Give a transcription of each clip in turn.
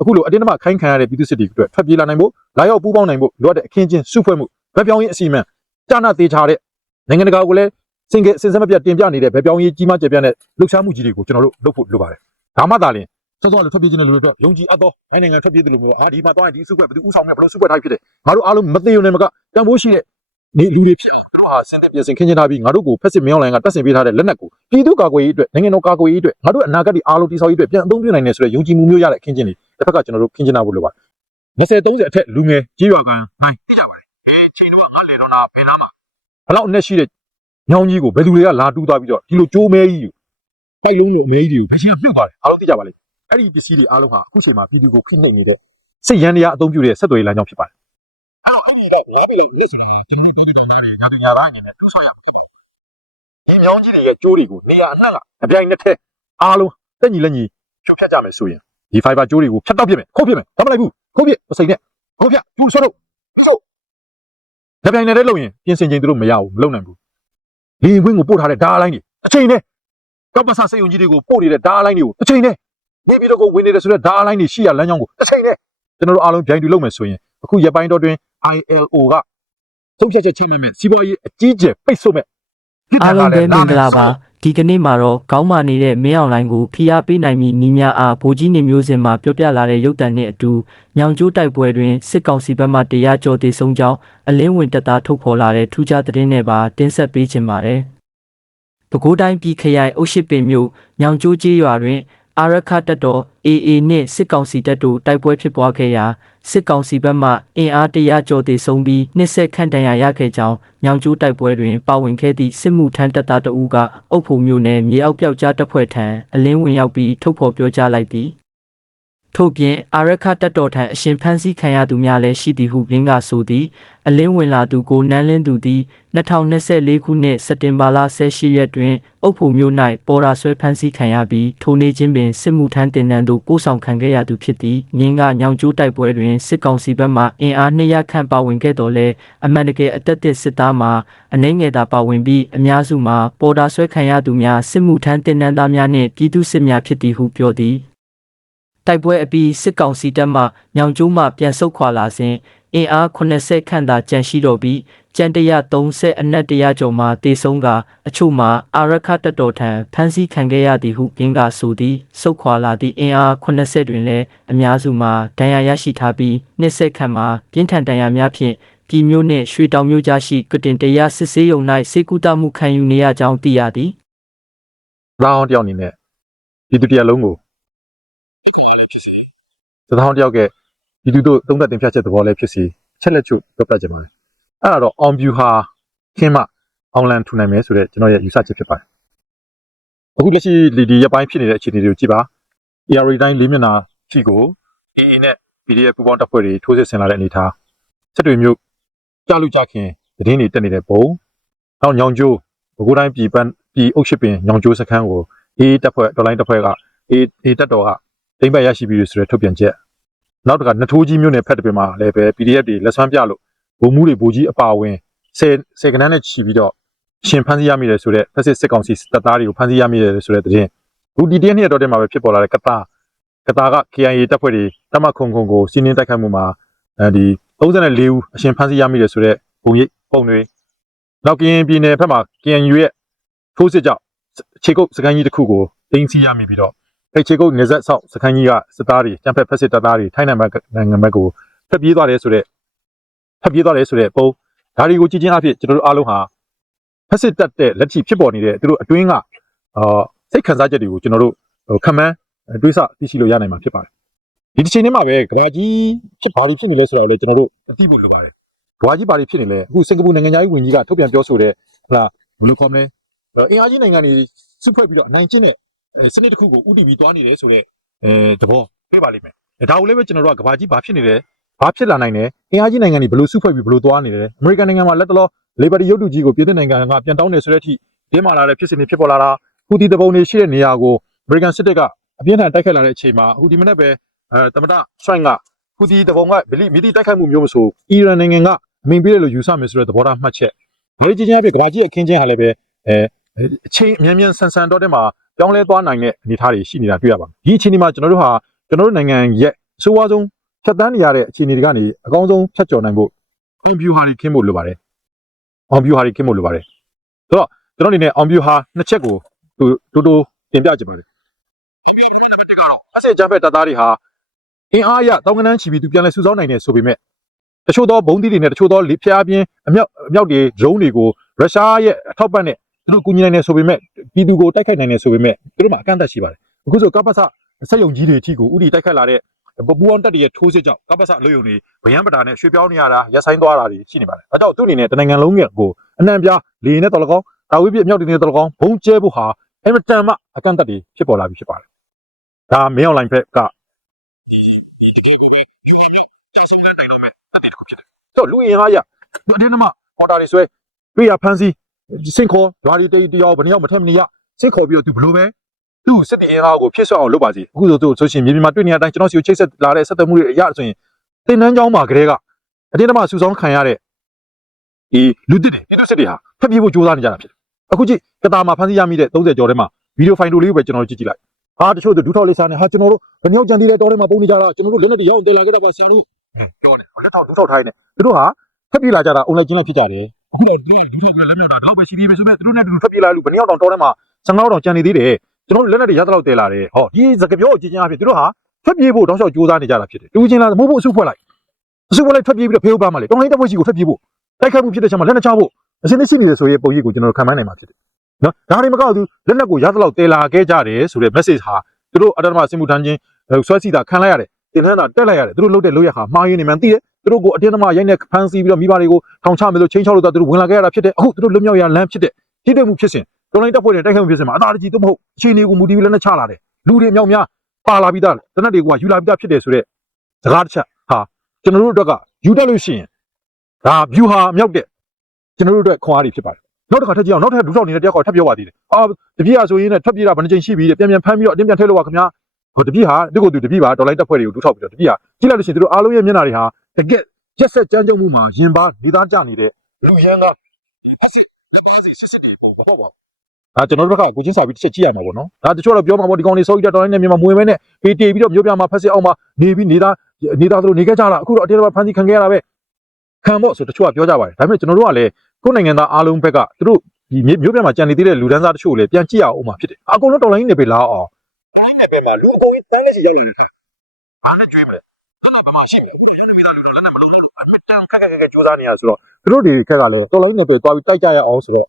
အခုလိုအတင်းအဓမ္မခိုင်းခံရတဲ့ပြည်သူစစ်တွေအတွက်ထွက်ပြေးလာနိုင်ဖို့လာရောက်ပူးပေါင်းနိုင်ဖို့လိုအပ်တဲ့အခင်းချင်းစုဖွဲ့မှုဗက်ပြောင်းရေးအစီအမံကြာနာသေးချာတဲ့နိုင်ငံတကာကိုလည်းစင်ကစင်စမပြတ်တင်ပြနေတဲ့ဗက်ပြောင်းရေးကြီးမားကျယ်ပြန့်တဲ့လှုပ်ရှားမှုကြီးတွေကိုကျွန်တော်တို့လုပ်ဖို့လိုပါတယ်ဒါမှသာလျှင်စောစောလိုထွက်ပြေးခြင်းတွေလို့တော့ယုံကြည်အပ်သောနိုင်ငံနိုင်ငံထွက်ပြေးတယ်လို့မျိုးအာဒီမှာတော့ဒီစုဖွဲ့ဘယ်သူဥဆောင်နေဘယ်လိုစုဖွဲ့ထားဖြစ်တယ်ငါတို့အားလုံးမသိုံနဲ့မကတန်ဖိုးရှိတဲ့နေလူတွေဖြစ်အောင်တို့ဟာစင်တဲ့ပြင်ဆင်ခင်းချထားပြီးငါတို့ကိုဖက်စစ်မင်းအောင်လိုင်းကတက်ဆင်ပေးထားတဲ့လက်နက်ကိုပြည်သူ့ကာကွယ်ရေးအတွက်နိုင်ငံတော်ကာကွယ်ရေးအတွက်ငါတို့အနာဂတ်ဒီအားလုံးတိဆောက်ရေးအတွက်ပြန်အသုံးပြုနိုင်တယ်ဆိုတဲ့ယုံကြည်မှုမျိုးရတဲ့အခင်းချင်းတွေ တစ်ဖက်ကကျွန်တော်တို့ခင်းချနာဖို့လိုပါတယ်20 30အထက်လူငယ်ကြီးရွာကန်နိုင်သိကြပါတယ်ဟေးချိန်တော့ငါလေတော့နာဘယ်နာမှာဘလောက်အနဲ့ရှိတဲ့ညောင်းကြီးကိုဘယ်သူတွေကလာတူးသွားပြီးတော့ဒီလိုကြိုးမဲကြီးကိုပိုက်လုံးလိုအမဲကြီးတွေကိုဘယ်ချင်းကပြုတ်သွားတယ်အားလုံးသိကြပါလိမ့်အဲ့ဒီပစ္စည်းတွေအားလုံးဟာအခုချိန်မှာပြည်သူကိုဖိနှိပ်နေတဲ့စိတ်ရန်တရားအသုံးပြုတဲ့ဆက်သွယ်ရေးလမ်းကြောင်းဖြစ်ပါတယ်အဲ့တော့အဲ့ဒီကဘာဖြစ်လဲဆိုတော့ကျွန်တော်တို့တောင်းတသားတွေညာတင်ညာသားအနေနဲ့ထုတ်ဆောက်ရမှာဒီညောင်းကြီးတွေရဲ့ကြိုးတွေကိုနေရာအနှံ့ကအပြိုင်နှစ်ထဲအားလုံးတက်ညီလက်ညီဖြိုဖျက်ကြမယ်ဆိုရင် ဒီ fiber ကြိုးတွေကိုဖြတ်တောက်ပြစ်မယ်ခုတ်ပြစ်မယ်ဒါမလိုက်ဘူးခုတ်ပြစ်မစိမ့်နဲ့ခုတ်ပြကျူးဆွတ်တော့ဟုတ်ဒါပြိုင်နေတဲ့လုံရင်ပြင်ဆင်ချိန်သူတို့မရဘူးမလုံနိုင်ဘူးဒီဝင်းကိုပို့ထားတဲ့ဓာတ်အလိုင်းတွေအချိန်နဲ့ကပ္ပဆစေယုံကြီးတွေကိုပို့နေတဲ့ဓာတ်အလိုင်းတွေကိုအချိန်နဲ့နေပြီးတော့ကိုဝင်နေတဲ့ဆိုတဲ့ဓာတ်အလိုင်းတွေရှိရလမ်းကြောင်းကိုအချိန်နဲ့ကျွန်တော်တို့အားလုံးပြိုင်တူလုပ်မယ်ဆိုရင်အခုရပိုင်းတော့တွင် ILO ကဆုံးဖြတ်ချက်ချိန်မဲ့မဲ့စီးပွားရေးအကြီးကျယ်ပိတ်ဆို့မဲ့အားလုံးပဲမင်္ဂလာပါ ဒီကနေ့မှာတော့ကောင်းမာနေတဲ့မင်းအောင်လိုင်းကိုဖိအားပေးနိုင်မည်နီးများအားဗိုလ်ကြီးနေမျိုးစင်မှာပြောပြလာတဲ့ရုပ်တံနဲ့အတူညောင်ကျိုးတိုက်ပွဲတွင်စစ်ကောင်စီဘက်မှတရားကျော်တည်ဆုံးကြောင်းအလင်းဝင်တပ်သားထုတ်ဖော်လာတဲ့ထူးခြားသတင်းနဲ့ပါတင်ဆက်ပေးချင်ပါတယ်။ပဲခူးတိုင်းပြည်ခရိုင်အုတ်ရှိပင်မြို့ညောင်ကျိုးကျေးရွာတွင် အာရခတပ်တော် AA နှင့်စစ်ကောင်စီတပ်တို့တိုက်ပွဲဖြစ်ပွားခဲ့ရာစစ်ကောင်စီဘက်မှအင်အားတရာကျော်တည်ဆုံးပြီးနှစ်ဆက်ခန့်တန်ရာရခဲ့ကြောင်းညောင်ကျိုးတိုက်ပွဲတွင်ပါဝင်ခဲ့သည့်စစ်မှုထမ်းတပ်သားတဦးကအုပ်ဖို့မျိုးနဲ့မြေအောက်ပြောက်ကြားတပ်ဖွဲ့ထံအလင်းဝင်ရောက်ပြီးထုတ်ဖော်ပြောကြားလိုက်သည် ထို့ပြင်အာရခတပ်တော်ထံအရှင်ဖန်းစည်းခံရသူများလည်းရှိသည်ဟုလင်းကဆိုသည်အလင်းဝင်လာသူကိုနန်းလင်းသူသည်2024ခုနှစ်စက်တင်ဘာလ18ရက်တွင် အုပ်ဖို့မျိုး၌ပေါ်ရာဆွဲဖမ်းဆီးခံရပြီးထိုနေ့ချင်းပင်စစ်မှုထမ်းတင်နန်းတို့ကိုဆောင်ခံခဲ့ရသူဖြစ်သည်ငင်းကညောင်ကျိုးတိုက်ပွဲတွင်စစ်ကောင်စီဘက်မှအင်အား200ခန့်ပါဝင်ခဲ့တော်လဲအမှန်တကယ်အသက်သက်စစ်သားမှာအနှိမ့်ငယ်သာပါဝင်ပြီးအများစုမှာပေါ်ရာဆွဲခံရသူများစစ်မှုထမ်းတင်နန်းသားများနှင့်ပြည်သူစစ်များဖြစ်သည်ဟုပြောသည် တိုက်ပွဲအပြီးစစ်ကောင်စီတပ်မှညောင်ကျိုးမှပြန်ဆုတ်ခွာလာစဉ်အင်အား80ခန့်သာကြန့်ရှိတော့ပြီးကြံ130အနက်100ကျော်မှတေဆုံးကအချို့မှာအာရခတပ်တော်ထံဖမ်းဆီးခံခဲ့ရသည်ဟုကင်းကဆိုသည်ဆုတ်ခွာလာသည့်အင်အား80တွင်လည်းအများစုမှာဒဏ်ရာရရှိထားပြီးနှစ်ဆက်ခန့်မှာပြင်းထန်ဒဏ်ရာများဖြင့်ပြည်မျိုးနှင့်ရွှေတောင်မျိုးကြားရှိကတင်တရားစစ်ဆေးရုံ၌စေကူတာမှုခံယူနေရကြောင်းသိရသည်သောင်းတယောက်အနေနဲ့ပြည်သူတရားလုံးကို သသောင်းတယောက်ကပြည်သူတို့သုံးသက်တင်ပြချက်သဘောလည်းဖြစ်စီချက်လက်ချုပ်ပြောပြကြပါမယ်အဲ့ဒါတော့အောင်ဗျူဟာခင်းမအောင်လန်ထူနိုင်မယ်ဆိုတဲ့ကျွန်တော်ရဲ့ယူဆချက်ဖြစ်ပါတယ်အခုလက်ရှိဒီဒီရပိုင်းဖြစ်နေတဲ့အခြေအနေတွေကိုကြည့်ပါ AR တိုင်းလေးမျက်နှာဖြီကို AA နဲ့ PDF ပူးပေါင်းတပ်ဖွဲ့တွေထိုးစစ်ဆင်လာတဲ့အနေအထားစစ်တွေမျိုးကြားလူကြခင်သတင်းတွေတက်နေတဲ့ပုံနောက်ညောင်ကျိုးဘကိုးတိုင်းပြည်ပန်းပြည်အုပ်ရှိပင်ညောင်ကျိုးစခန်းကိုအေးတပ်ဖွဲ့ဒေါ်လိုင်းတပ်ဖွဲ့ကအေးအေးတပ်တော်က တိမ့်ပတ်ရရှိပြီးဆိုတဲ့ထုတ်ပြန်ချက်နောက်တစ်ခါနှစ်ထိုးကြီးမျိုးနဲ့ဖက်တပင်မှာလည်းပဲ PDF တွေလက်ဆွမ်းပြလို့ဗိုလ်မှူးတွေဗိုလ်ကြီးအပါအဝင်ဆယ်ဆယ်ကနန်းနဲ့ချီပြီးတော့ရှင်ဖမ်းဆီးရမိတယ်ဆိုတဲ့ဖက်စစ်စစ်ကောင်စီတပ်သားတွေကိုဖမ်းဆီးရမိတယ်ဆိုတဲ့သတင်းအခုဒီတရက်နှစ်ရက်တော့တင်မှာပဲဖြစ်ပေါ်လာတဲ့ကတာကတာက KIA တပ်ဖွဲ့တွေတမခုံခုံကိုစီးနင်းတိုက်ခိုက်မှုမှာအဲဒီ34ဦးအရှင်ဖမ်းဆီးရမိတယ်ဆိုတဲ့ပုံရိပ်ပုံတွေနောက်ကရင်ပြည်နယ်ဘက်မှာ KNU ရဲ့ထိုးစစ်ကြောင့်ခြေကုပ်စကန်ကြီးတစ်ခုကိုတင်းစီရမိပြီးတော့ အဲ့ခြေကုပ်နေဆက်ဆောက်စကန်ကြီးကစစ်သားတွေတံဖက်ဖက်စစ်တပ်သားတွေထိုင်းနိုင်ငံဘက်နိုင်ငံဘက်ကိုဖက်ပြေးသွားတယ်ဆိုတော့ဖက်ပြေးသွားတယ်ဆိုတဲ့ပုံဒါတွေကိုကြည့်ချင်းအဖြစ်ကျွန်တော်တို့အားလုံးဟာဖက်စစ်တပ်တဲ့လက်ထိဖြစ်ပေါ်နေတဲ့သူတို့အတွင်းကအာစိတ်ခံစားချက်တွေကိုကျွန်တော်တို့ခံမှန်းတွေးဆသိရှိလို့ရနိုင်မှာဖြစ်ပါတယ်ဒီတစ်ချိန်ထဲမှာပဲကဘာကြီးဖြစ်ဘာလို့ဖြစ်နေလဲဆိုတာကိုလည်းကျွန်တော်တို့သိဖို့လိုပါတယ်ကဘာကြီးဘာတွေဖြစ်နေလဲအခုစင်ကာပူနိုင်ငံသားကြီးဝန်ကြီးကထုတ်ပြန်ပြောဆိုတဲ့ဟလာဘယ်လိုခေါ်မလဲအင်အားကြီးနိုင်ငံတွေစုဖွဲ့ပြီးတော့အနိုင်ကျင့်တဲ့အဲ စနစ်တစ်ခုကိုဥတီပြီးသွားနေတယ်ဆိုတော့အဲသဘောပြပါလိမ့်မယ်။ဒါကိုလည်းပဲကျွန်တော်တို့ကကဘာကြီးဘာဖြစ်နေလဲဘာဖြစ်လာနိုင်လဲအင်အားကြီးနိုင်ငံတွေဘယ်လိုစုဖွဲ့ပြီးဘယ်လိုသွားနေလဲအမေရိကန်နိုင်ငံမှာလက်တလော Liberty ရုပ်တုကြီးကိုပြည်သစ်နိုင်ငံကပြန်တောင်းနေဆိုတဲ့အထိဒင်းမာလာတဲ့ဖြစ်စဉ်တွေဖြစ်ပေါ်လာတာဟူဒီတပုံတွေရှိတဲ့နေရာကိုအမေရိကန်စစ်တပ်ကအပြင်းထန်တိုက်ခိုက်လာတဲ့အချိန်မှာဟူဒီမနေ့ပဲအဲသမ္မတဆွိုင်းကဟူဒီတပုံကဗလီမီဒီတိုက်ခိုက်မှုမျိုးမဆိုအီရန်နိုင်ငံကအမိန်ပေးတယ်လို့ယူဆမယ်ဆိုတဲ့သဘောထားမှတ်ချက်လေကြီးချင်းအဖြစ်ကဘာကြီးအခင်းချင်းဟာလည်းပဲအဲအချိန်အမြန်မြန်ဆန်ဆန်တော့တဲ့မှာ ပြောင်းလဲသွားနိုင်တဲ့အနေအထားတွေရှိနေတာတွေ့ရပါတယ်။ဒီအချိန်ဒီမှာကျွန်တော်တို့ဟာကျွန်တော်တို့နိုင်ငံရဲ့အဆိုးဝါးဆုံးဖြတ်တန်းနေရတဲ့အခြေအနေတွေကနေအကောင်းဆုံးဖြတ်ကျော်နိုင်ဖို့ on view ဟာတွေခင်းဖို့လိုပါတယ် on view ဟာတွေခင်းဖို့လိုပါတယ်ဆိုတော့ကျွန်တော်အနေနဲ့ on view ဟာနှစ်ချက်ကိုတူတူတင်ပြချင်ပါတယ်အစစ်ကြမ်းဖက်တပ်သားတွေဟာအင်အားအရတောင်းကနန်းချီပြီးသူပြန်လဲစုဆောင်းနိုင်တယ်ဆိုပေမဲ့တချို့သောဘုံသီးတွေနဲ့တချို့သောလေဖျားပြင်းအမြောက်အမြောက်တွေ drone တွေကိုရုရှားရဲ့အထောက်ပံ့နဲ့ သူတို့ကူညီနိုင်တယ်ဆိုပေမဲ့ပြည်သူကိုတိုက်ခိုက်နိုင်တယ်ဆိုပေမဲ့သူတို့မှာအကန့်အသတ်ရှိပါတယ်အခုဆိုကပ္ပစစက်ယုံကြီးတွေအထိကိုဥတီတိုက်ခိုက်လာတဲ့ပပူအောင်တက်တွေရဲ့ထိုးစစ်ကြောင့်ကပ္ပစအလို့ယုံတွေဗယံပတာနဲ့ရွှေပြောင်းနေရတာရက်ဆိုင်သွားတာတွေရှိနေပါတယ်ဒါကြောင့်သူ့အနေနဲ့တနိုင်ငံလုံးကိုအနှံပြားလေရင်နဲ့တော်လကောင်းတာဝိပြအမြောက်တွေနဲ့တော်လကောင်းဘုံကျဲဖို့ဟာအင်မတန်မှအကန့်အသတ်တွေဖြစ်ပေါ်လာပြီဖြစ်ပါတယ်ဒါမင်းအွန်လိုင်းဘက်ကတော့လူရင်အားရအတင်းနမပေါ်တာတွေဆွဲတွေ့ရဖန်းစီ စင်ခေါ်ဓာရီတေးတယောက်ဘယ်နှယောက်မထက်မနေရစင်ခေါ်ပြီးတော့သူဘလို့ပဲသူ့စစ်တီအင်အားကိုဖြစ်ဆွအောင်လုပ်ပါစီအခုဆိုသူဆိုရှင်မြေပြင်မှာတွေ့နေတဲ့အတိုင်းကျွန်တော်စီကိုချိတ်ဆက်လာတဲ့ဆက်သွယ်မှုတွေအရဆိုရင်တင်နန်းကျောင်းမှာကလေးကအတင်းနမစူဆောင်းခံရတဲ့ဒီလူတစ်တွေပြည်သူစစ်တွေဟာဖျက်ပြေးဖို့ကြိုးစားနေကြတာဖြစ်တယ်အခုကြည့်ကတာမှာဖန်းစီရမိတဲ့30ကျော်ထဲမှာဗီဒီယိုဖိုင်တိုလေးကိုပဲကျွန်တော်တို့ကြည့်ကြည့်လိုက်ဟာတချို့သူဒူထောက်လေးစားနေဟာကျွန်တော်တို့ဘယ်နှယောက်ကြံသေးတဲ့တောထဲမှာပုံနေကြတာကျွန်တော်တို့လက်နဲ့တရောက်တယ်လာခဲ့တာပါဆရာတို့ပြောနေလက်ထောက်ဒူထောက်ထိုင်းနေသူတို့ဟာဖက်ပြေးလာကြတာအွန်လိုင်းကျင်းလိုက်ဖြစ်ကြတယ် အခုတော့ဒီဒူထောက်ကလက်မြောက်တာတော့ပဲရှိသေးပဲဆိုမဲ့သူတို့နဲ့တူဖက်ပြေးလာလူဘယ်နှယောက်တောင်တောထဲမှာ15တောင်ကြံနေသေးတယ်ကျွန်တော်တို့လက်နဲ့တရသလောက်တဲလာတယ်ဟောဒီစကပြောကိုကြည့်ချင်းအဖြစ်သူတို့ဟာဖက်ပြေးဖို့တောက်လျှောက်ကြိုးစားနေကြတာဖြစ်တယ်တူချင်းလားမဟုတ်ဖို့အစုဖွဲ့လိုက်အစုဖွဲ့လိုက်ဖက်ပြေးပြီးတော့ဖေးဥပမှာလေတောင်းလိုက်တဲ့ဘွက်ရှိကိုဖက်ပြေးဖို့တိုက်ခိုက်မှုဖြစ်တဲ့ချက်မှာလက်နဲ့ချဖို့အစင်းသိရှိနေတယ်ဆိုရင်ပုံရိပ်ကိုကျွန်တော်တို့ခံမှန်းနိုင်မှာဖြစ်တယ်နော်ဒါတွေမကောက်ဘူးလက်နဲ့ကိုရသလောက်တဲလာခဲ့ကြတယ်ဆိုတဲ့ message ဟာသူတို့အတ္တမစင်မှုထမ်းချင်းဆွဲစီတာခံလိုက်ရတယ်တင်ထမ်းတာတက်လိုက်ရတယ်သူတို့လုပ်တဲ့လုပ်ရဟာမှားရင်းနေမှန်းသိတယ် သူတို့ကိုအတင်းသမားရိုက်နေဖမ်းဆီးပြီးတော့မိဘတွေကိုထောင်ချမယ်လို့ချင်းချောက်လို့တော့သူတို့ဝင်လာခဲ့ရတာဖြစ်တယ်အခုသူတို့လွတ်မြောက်ရလမ်းဖြစ်တဲ့ထိတွေ့မှုဖြစ်စဉ်တော်လိုင်းတပ်ဖွဲ့တွေတိုက်ခိုက်မှုဖြစ်စဉ်မှာအသာတကြီးတော့မဟုတ်အခြေအနေကိုမူတည်ပြီးလည်းနဲ့ချလာတယ်လူတွေအမြောက်များပါလာပြီးသားတနက်တွေကယူလာပြီးသားဖြစ်တယ်ဆိုတော့စကားတစ်ချက်ဟာကျွန်တော်တို့အတွက်ကယူတက်လို့ရှိရင်ဒါ view ဟာအမြောက်တဲ့ကျွန်တော်တို့အတွက်ခွန်အားတွေဖြစ်ပါတယ်နောက်တစ်ခါထပ်ကြည့်အောင်နောက်ထပ်ဒူထောက်နေတဲ့တယောက်ကထပ်ပြောပါသေးတယ်အာတပြည့်ရဆိုရင်လည်းထပ်ပြေးတာဘယ်နှချိန်ရှိပြီတဲ့ပြန်ပြန်ဖမ်းပြီးတော့အတင်းပြန်ထည့်လို့ပါခင်ဗျာဟိုတပြည့်ဟာဒီကိုသူတပြည့်ပါဒေါ်လိုက်တပ်ဖွဲ့တွေကိုဒူထောက်ပြီးတော့တပြည့်ဟာကြည့်လိုက်လို့ရှိရင်သူတို့အားလုံးရဲ့မျက်နှာတွေဟာ တကက်ရက်ဆက်ကြမ်းကြုတ်မှုမှာရင်ပါနေသားကြနေတဲ့လူရန်ကအစစ်စစ်စစ်တွေပေါ့ပေါ့ပေါ့ဒါကျွန်တော်တို့ဘက်ကကိုချင်းစာပြီးတစ်ချက်ကြည့်ရမှာပေါ့နော်ဒါတချို့တော့ပြောမှာပေါ့ဒီကောင်လေးစောကြီးတက်တော်လိုက်နေမြန်မာမွေမဲနဲ့ပေတေပြီးတော့မျိုးပြမှာဖက်စစ်အောင်မှာနေပြီးနေသားနေသားတို့နေခဲ့ကြတာအခုတော့အတင်းတော့ဖမ်းဆီးခံခဲ့ရတာပဲခံဖို့ဆိုတချို့ကပြောကြပါတယ်ဒါပေမဲ့ကျွန်တော်တို့ကလည်းကိုယ်နိုင်ငံသားအားလုံးဘက်ကသူတို့ဒီမျိုးပြမှာကြံနေသေးတဲ့လူဒန်းစားတချို့ကိုလည်းပြန်ကြည့်ရအောင်မှာဖြစ်တယ်အကုန်လုံးတော်လိုင်းနေပဲလားအောင်တော်လိုင်းနေပဲမှာလူအကုန်ကြီးတိုင်းလက်စီရောက်လာတယ်ဘာနဲ့ကြွေးမလဲ တော်တော်ဘာမှရှိမလဲလက်နဲ့မလုံးလို့အမတန်ခက်ခက်ခက်ခက်ကြိုးစားနေရဆိုတော့သူတို့တွေခက်ကလည်းတော်လိုင်းနေပဲတွားပြီးတိုက်ကြရအောင်ဆိုတော့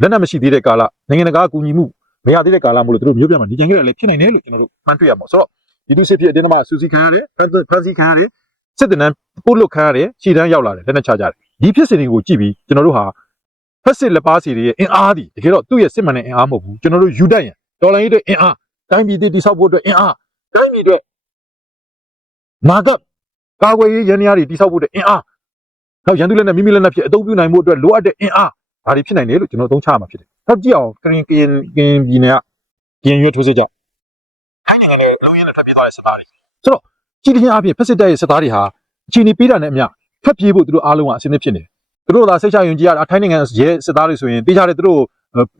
လက်နဲ့မရှိသေးတဲ့ကာလနိုင်ငံတကာကူညီမှုမရသေးတဲ့ကာလမို့လို့သူတို့မျိုးပြမှာနေကြခဲ့တယ်လည်းဖြစ်နိုင်တယ်လို့ကျွန်တော်တို့မှန်းတွေ့ရမှာဆိုတော့ဒီဒီစစ်ဖြစ်အတင်းအမဆူစီခံရတယ်ဖန်စီခံရတယ်စစ်တနန်းပို့လုတ်ခံရတယ်ခြေတန်းရောက်လာတယ်လက်နဲ့ချကြတယ်ဒီဖြစ်စဉ်တွေကိုကြည့်ပြီးကျွန်တော်တို့ဟာဖက်စစ်လက်ပါစီတွေရဲ့အင်အားဒီတကယ်တော့သူ့ရဲ့စစ်မှန်တဲ့အင်အားမဟုတ်ဘူးကျွန်တော်တို့ယူတတ်ရင်တော်လိုင်းရေးအတွက်အင်အားတိုင်းပြည်တည်ဆောက်ဖို့အတွက်အင်အားတိုင်းပြည်အတွက် မာကပ်ကာကွယ်ရေးရန်ရာတွေတည်ဆောက်ဖို့အတွက်အင်အားနောက်ရန်သူလက်နဲ့မိမိလက်နဲ့ဖြစ်အသုံးပြုနိုင်ဖို့အတွက်လိုအပ်တဲ့အင်အားဒါတွေဖြစ်နိုင်တယ်လို့ကျွန်တော်သုံးချရမှာဖြစ်တယ်။နောက်ကြည့်အောင်ကရင်ကရင်ကရင်ပြည်နယ်ကကရင်ရွက်ထိုးစစ်ကြောင့်ထိုင်းနိုင်ငံရဲ့လုံရင်းနဲ့ထွက်ပြေးသွားတဲ့စစ်သားတွေဆိုတော့ကြည်တင်အဖြစ်ဖက်စစ်တပ်ရဲ့စစ်သားတွေဟာအချိန်ကြီးပေးတာနဲ့အမျှထွက်ပြေးဖို့သူတို့အားလုံးကအဆင်သင့်ဖြစ်နေတယ်။သူတို့သာစိတ်ချယုံကြည်ရတာထိုင်းနိုင်ငံရဲ့စစ်သားတွေဆိုရင်တေးကြတယ်သူတို့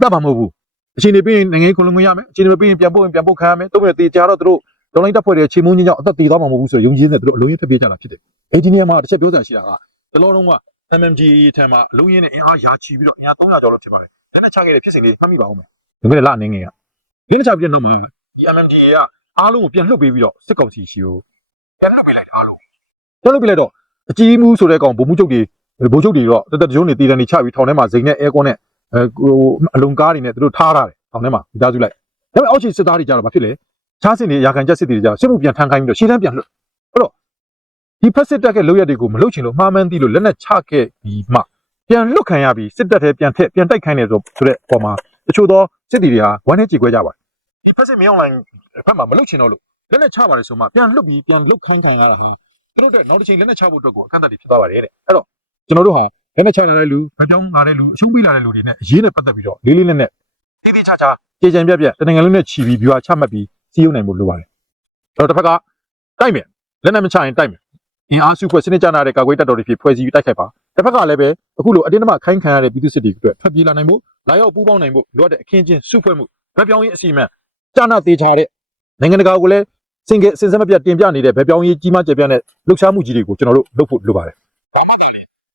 တတ်မှာမဟုတ်ဘူး။အချိန်ကြီးပေးရင်နိုင်ငံခုလုံငွေရမယ်။အချိန်ကြီးပေးရင်ပြန်ပို့ရင်ပြန်ပို့ခံရမယ်။တော့တေးကြတော့သူတို့ ဒေါ်လိုင်းတပ်ဖွဲ့တွေချိန်မုန်းချင်းကြောင့်အသက်တည်သွားမှာမဟုတ်ဘူးဆိုတော့ယုံကြည်နေတဲ့သူတို့အလုံးရင်းထွက်ပြေးကြတာဖြစ်တယ်။အဲဒီနေရာမှာတစ်ချက်ပြောစရာရှိတာကတလောလုံးက MMG ထံမှာအလုံးရင်းနဲ့အင်အားရာချီပြီးတော့အင်အား300ကျော်လို့ဖြစ်ပါတယ်။လက်နဲ့ချခဲ့တဲ့ဖြစ်စဉ်လေးမှတ်မိပါဦးမယ်။ဒီမဲ့လအနေငယ်ကလက်နဲ့ချပြီးတဲ့နောက်မှာဒီ MMG ကအားလုံးကိုပြန်လှုပ်ပေးပြီးတော့စစ်ကောင်စီရှိကိုပြန်လှုပ်ပေးလိုက်တာအားလုံး။ပြန်လှုပ်ပေးလိုက်တော့အကြီးမှုဆိုတဲ့ကောင်ဗိုလ်မှူးချုပ်တွေဗိုလ်ချုပ်တွေတော့တက်တက်ကြုံနေတည်တန်နေချပြီးထောင်ထဲမှာဇိမ်နဲ့အဲကွန်နဲ့အဲဟိုအလုံကားတွေနဲ့သူတို့ထားထားတယ်ထောင်ထဲမှာမိသားစုလိုက်။ဒါပေမဲ့အောက်ခြေစစ်သားတွေကြတော့ဘာဖြစ်လဲ။ ချားစင်တွေရာခံချက်စစ်တွေကြတော့စစ်မှုပြန်ထမ်းခိုင်းပြီးတော့ရှေ့တန်းပြန်လှုပ်ဒီဖက်စစ်တပ်ရဲ့လုပ်ရက်တွေကိုမလုပ်ချင်လို့မှားမှန်းသိလို့လက်နဲ့ချခဲ့ပြီးမှပြန်လွတ်ခံရပြီးစစ်တပ်ထဲပြန်ထက်ပြန်တိုက်ခိုင်းနေဆိုဆိုတဲ့ပုံမှာတချို့သောစစ်တီတွေဟာဝမ်းနဲ့ကြေခွဲကြပါတယ်ဖက်စစ်မင်းအောင်လိုင်းဘက်မှာမလုပ်ချင်တော့လို့လက်နဲ့ချပါတယ်ဆိုမှပြန်လွတ်ပြီးပြန်လွတ်ခိုင်းခံရတာဟာသူတို့တဲ့နောက်တစ်ချိန်လက်နဲ့ချဖို့အတွက်ကိုအခန့်အသတ်တွေဖြစ်သွားပါတယ်တဲ့အဲ့တော့ကျွန်တော်တို့ဟာလက်နဲ့ချလာတဲ့လူဗပြောင်းလာတဲ့လူအရှုံးပေးလာတဲ့လူတွေနဲ့အရေးနဲ့ပတ်သက်ပြီးတော့လေးလေးနက်နက်တိတိကျကျကြေကြံပြက်ပြက်တနင်္ဂနွေနဲ့ချီပြီး view ချမှတ်ပြီး စီးရုံနိုင်ဖို့လိုပါတယ်အဲ့တော့တစ်ဖက်ကတိုက်မယ်လက်နဲ့မချရင်တိုက်မယ်အင်အားစုဖွဲ့စနစ်ကျနာတဲ့ကာကွယ်တပ်တော်တွေဖြစ်ဖွဲ့စည်းပြီးတိုက်ခိုက်ပါတစ်ဖက်ကလည်းပဲအခုလိုအတင်းအဓမ္မခိုင်းခံရတဲ့ပြည်သူစစ်တွေအတွက်ဖက်ပြေးလာနိုင်ဖို့လာရောက်ပူးပေါင်းနိုင်ဖို့လိုအပ်တဲ့အခင်းချင်းစုဖွဲ့မှုဗက်ပြောင်းရေးအစီအမံကျနာသေးချာတဲ့နိုင်ငံတကာကိုလည်းစင်ကစင်စမပြတ်တင်ပြနေတဲ့ဗေပြောင်းရေးကြီးမားကျယ်ပြန့်တဲ့လှုပ်ရှားမှုကြီးတွေကိုကျွန်တော်တို့လုပ်ဖို့လိုပါတယ်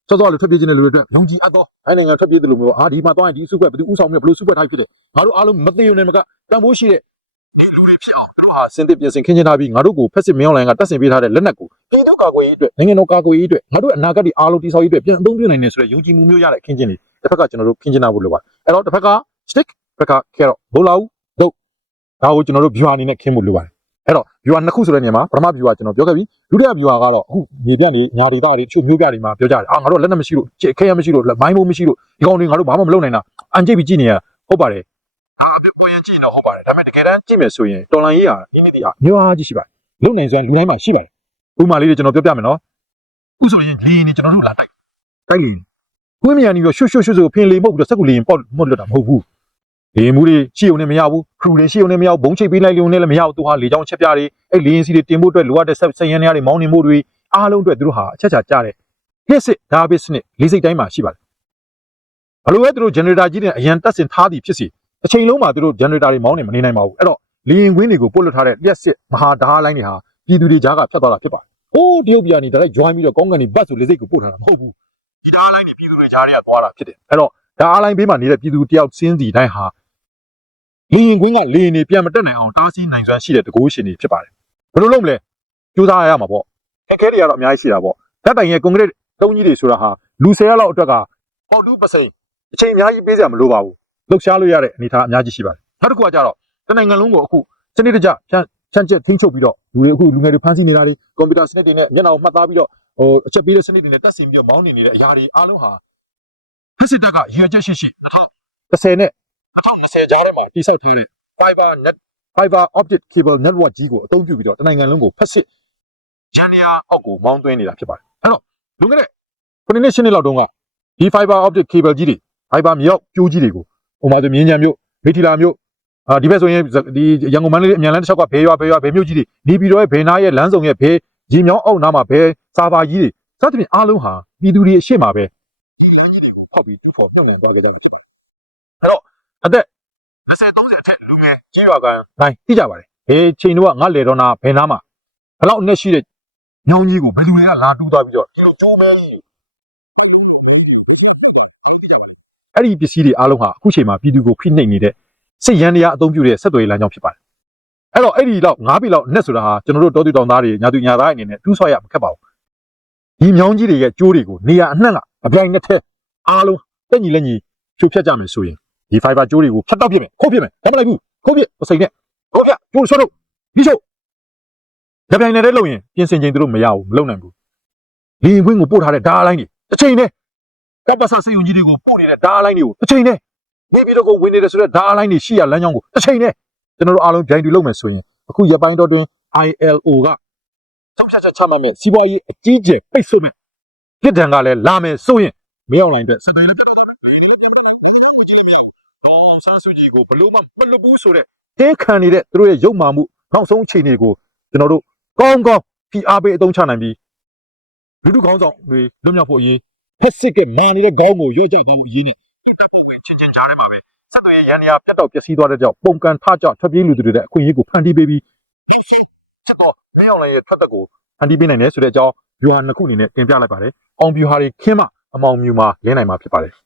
စောစောလေးထွက်ပြေးခြင်းတဲ့လူတွေအတွက်ယုံကြည်အပ်သောအိုင်းနိုင်ငံထွက်ပြေးတဲ့လူမျိုးအာဒီမှာသွားရင်ဒီစုကွက်ဘယ်သူဥဆောင်မျိုးဘယ်လိုစုကွက်ထားဖြစ်တယ်ငါတို့အားလုံးမသိရုံနဲ့မကတန်ဖိုးရှိတဲ့ ဒီလူတွေဖြစ်အောင်တို့ဟာစင်သစ်ပြင်ဆင်ခင်းကျင်းထားပြီးငါတို့ကိုဖက်စစ်မင်းအွန်လိုင်းကတက်ဆင်ပေးထားတဲ့လက်နက်ကိုပြည်သူ့ကာကွယ်ရေးအတွက်နိုင်ငံတော်ကာကွယ်ရေးအတွက်ငါတို့အနာဂတ်ဒီအားလုံးတိဆောက်ရေးအတွက်ပြန်အသုံးပြုနိုင်နေဆိုတဲ့ယုံကြည်မှုမျိုးရတဲ့ခင်းကျင်းတွေတစ်ဖက်ကကျွန်တော်တို့ခင်းကျင်းထားဖို့လိုပါတယ်အဲ့တော့တစ်ဖက်က stick တစ်ဖက်က carrot ဘိုးလာဦးဒုတ်ဒါကိုကျွန်တော်တို့ viewer အနေနဲ့ခင်းဖို့လိုပါတယ်အဲ့တော့ viewer နှစ်ခုဆိုတဲ့နေရာမှာပထမ viewer ကျွန်တော်ပြောခဲ့ပြီဒုတိယ viewer ကတော့အခုမြေပြန့်နေညာဒေသတွေတချို့မျိုးပြတွေမှာပြောကြတယ်အာငါတို့လက်နက်မရှိလို့ခဲရမရှိလို့မိုင်းမိုးမရှိလို့ဒီကောင်တွေငါတို့ဘာမှမလုပ်နိုင်တာအန်ကြိတ်ပြီးကြည့်နေရဟုတ်ပါတယ်အာအပေါ် ရင်ကြည့်တော့ဟုတ်ပါတယ်ဒါပေမဲ့တကယ်တမ်းကြည့်မယ်ဆိုရင်တော်လန်ရေးဟာဒီနေ့ဒီဟာမျိုးအားကြီးရှိပါတယ်လုံနိုင်စွမ်းလူတိုင်းမှာရှိပါတယ်ဥပမာလေးတွေကျွန်တော်ပြောပြမယ်နော်ဥဆိုရင်လီနေကျွန်တော်တို့လာတိုက်တိုက်လီကွင်းမြန်နေပြီးရွှွှွှွှွှဆိုဖင်လီမဟုတ်ပြီးတော့စက်ကူလီရင်ပေါ့မဟုတ်လွတ်တာမဟုတ်ဘူးလေမှုတွေရှိုံနဲ့မရဘူးခရူတွေရှိုံနဲ့မရဘူးဘုံချိတ်ပေးလိုက်လို့နဲ့လည်းမရဘူးသူဟာလေချောင်းချက်ပြတွေအဲ့လီရင်စီတွေတင်ဖို့အတွက်လိုအပ်တဲ့ဆက်ဆက်ရန်တွေမောင်းနေမှုတွေအားလုံးအတွက်သူတို့ဟာအချက်ချာကြားတယ်ဟစ်စစ်ဒါဘစ်စနစ်လေးစိတ်တိုင်းမှာရှိပါတယ်ဘလို့ပဲသူတို့ generator ကြီးတွေအရန်တက်ဆင်ထားသည်ဖြစ်စီ အချိန်လုံးမှာသူတို့ generator တွေမောင်းနေမနေနိုင်ပါဘူးအဲ့တော့လီရင်ကွင်းတွေကိုပုတ်လွတ်ထားတဲ့လျှက်စစ်မဟာဓာတ်လိုင်းတွေဟာပြည်သူတွေကြားကဖြတ်သွားတာဖြစ်ပါတယ်ဟိုးတရုတ်ပြည်ကနေတိုက် join ပြီးတော့ကောင်းကန်ဒီဘတ်ဆိုလေးစိတ်ကိုပို့ထားတာမဟုတ်ဘူးဒီဓာတ်လိုင်းတွေပြည်သူတွေကြားတွေကသွားတာဖြစ်တယ်အဲ့တော့ဓာတ်လိုင်းဘေးမှာနေတဲ့ပြည်သူတယောက်စင်းစီတိုင်းဟာလီရင်ကွင်းကလီရင်တွေပြန်မတက်နိုင်အောင်တားဆီးနိုင်စွမ်းရှိတဲ့တကိုးရှင်တွေဖြစ်ပါတယ်ဘယ်လိုလုပ်မလဲကြိုးစားရမှာပေါ့ခက်ခဲတွေကတော့အများကြီးရှိတာပေါ့ဓာတ်တိုင်ရဲ့ကွန်ကရစ်တုံးကြီးတွေဆိုတာဟာလူ၁၀ရက်လောက်အတွက်ကဟောက်တူးပစိန်အချိန်အများကြီးပေးစရာမလိုပါဘူး လှုပ်ရှားလို့ရတဲ့အနေအထားအများကြီးရှိပါတယ်နောက်တစ်ခုကကြတော့တနိုင်ငံလုံးကိုအခုစနစ်တကျဖြန့်ဖြန့်ချက်ထိန်းချုပ်ပြီးတော့လူတွေအခုလူငယ်တွေဖမ်းဆီးနေတာတွေကွန်ပျူတာစနစ်တွေနဲ့မျက်နှာကိုမှတ်သားပြီးတော့ဟိုအချက်ပေးတဲ့စနစ်တွေနဲ့တက်ဆင်ပြီးတော့မောင်းနေနေတဲ့အရာတွေအားလုံးဟာဖက်စစ်တပ်ကရည်ရွယ်ချက်ရှိရှိ2010နဲ့2020ကြားထဲမှာတိစောက်ထားတဲ့ fiber net fiber optic cable network ကြီးကိုအသုံးပြုပြီးတော့တနိုင်ငံလုံးကိုဖက်စစ်ဂျန်နီယာအောက်ကိုမောင်းသွင်းနေတာဖြစ်ပါတယ်အဲ့တော့လွန်ခဲ့တဲ့ခုနှစ်နှစ်ရှင်းနှစ်လောက်တုန်းကဒီ fiber optic cable ကြီးတွေ fiber မြောက်ကျိုးကြီးတွေကို ဥပမာဆိုမြင်းကြံမျိုးမိထီလာမျိုးအာဒီဘက်ဆိုရင်ဒီရန်ကုန်မန္တလေးအမြန်လမ်းတစ်လျှောက်ကဘေးရွာဘေးရွာဘေးမြို့ကြီးတွေနေပြည်တော်ရဲ့ဘေးနားရဲ့လမ်းဆောင်ရဲ့ဘေးရေမြောင်းအောက်နားမှာဘေးစာပါကြီးတွေစသဖြင့်အားလုံးဟာပြည်သူတွေအရှိမပဲဖောက်ပြီးတူဖောက်နှောက်နှောက်သွားကြတယ်အဲ့တော့အသက်20 30အထက်လူငယ်ကြီးရွာကန်တိုင်းသိကြပါတယ်ဘေးချိန်တော့ငါလေတော့နာဘယ်နားမှာဘယ်လောက်အနက်ရှိတဲ့ညောင်းကြီးကိုဘယ်လူတွေကလာတူးသွားပြီးတော့ဒီလိုကျိုးမဲကြီး အဲ့ဒီပစ္စည်းတွေအားလုံးဟာအခုချိန်မှာပြည်သူကိုဖိနှိပ်နေတဲ့စစ်ရန်တရားအသုံးပြုတဲ့ဆက်သွယ်ရေးလမ်းကြောင်းဖြစ်ပါတယ်။အဲ့တော့အဲ့ဒီလောက်၅ပြီလောက်နဲ့ဆိုတာဟာကျွန်တော်တို့တောသူတောင်သားတွေညာသူညာသားတွေအနေနဲ့တူးဆွဲရမခက်ပါဘူး။ဒီမြောင်းကြီးတွေရဲ့ကျိုးတွေကိုနေရာအနှံ့ကအပြိုင်နဲ့ထဲအားလုံးတက်ညီလက်ညီဖြိုဖျက်ကြမယ်ဆိုရင်ဒီ fiber ကျိုးတွေကိုဖျက်တော့ပြစ်မယ်ခိုးပြစ်မယ်ဒါမလိုက်ဘူးခိုးပြစ်ပစိန်နဲ့ခိုးပြကျိုးဆွဲတော့ဒီချို့ကြပြိုင်နဲ့တည်းလို့ရင်ပြင်ဆင်ချိန်သူတို့မရဘူးမလုပ်နိုင်ဘူး။ဒီဝင်းကိုပို့ထားတဲ့ဓာတ်လိုင်းတွေတစ်ချိန်နဲ့ ကပ္ပစစေယုံကြီးတွေကိုပို့နေတဲ့ဓာတ်အလိုင်းတွေကိုတစ်ချိန်နဲ့နေပြည်တော်ကိုဝင်နေတယ်ဆိုတော့ဓာတ်အလိုင်းတွေရှိရလမ်းကြောင်းကိုတစ်ချိန်နဲ့ကျွန်တော်တို့အားလုံးဂျိုင်းတူလုပ်မယ်ဆိုရင်အခုရပိုင်းတော်တွင် ILO ကဆောက်ဖြတ်ချက်ချမှတ်မဲ့စီးပွားရေးအကြီးကျယ်ပိတ်ဆို့မဲ့ပြစ်ဒဏ်ကလည်းလာမယ်ဆိုရင်မင်းအောင်လိုင်းအတွက်စက်တွေလည်းပြတ်သွားမယ်ဘယ်ဒီတော့ဆန်းစုကြည်ကိုဘလို့မှမလွတ်ဘူးဆိုတဲ့တင်းခံနေတဲ့သူတို့ရဲ့ရုပ်မာမှုနောက်ဆုံးအခြေအနေကိုကျွန်တော်တို့ကောင်းကောင်းဖိအားပေးအသုံးချနိုင်ပြီးလူထုခေါင်းဆောင်တွေလွတ်မြောက်ဖို့အရေး ဖက်စစ်ကမာနေတဲ့ခေါင်းကိုရော့ကြဖို့အရေးနဲ့တက်ဖို့ပဲချင်းချင်းကြားထဲမှာပဲဆက်သွယ်ရေးရန်ရာဖြတ်တော့ပျက်စီးသွားတဲ့ကြောင့်ပုံကန်ထကြထွက်ပြေးလူတွေတဲ့အခွင့်အရေးကိုဖန်တီးပေးပြီးချက်တော့မင်းအောင်လည်းရဲ့ထွက်သက်ကိုဖန်တီးပေးနိုင်တယ်ဆိုတဲ့အကြောင်း viewer နှစ်ခုအနေနဲ့တင်ပြလိုက်ပါတယ်။အောင် viewer တွေခင်းမှအမောင်မြူမှာလင်းနိုင်မှာဖြစ်ပါတယ်။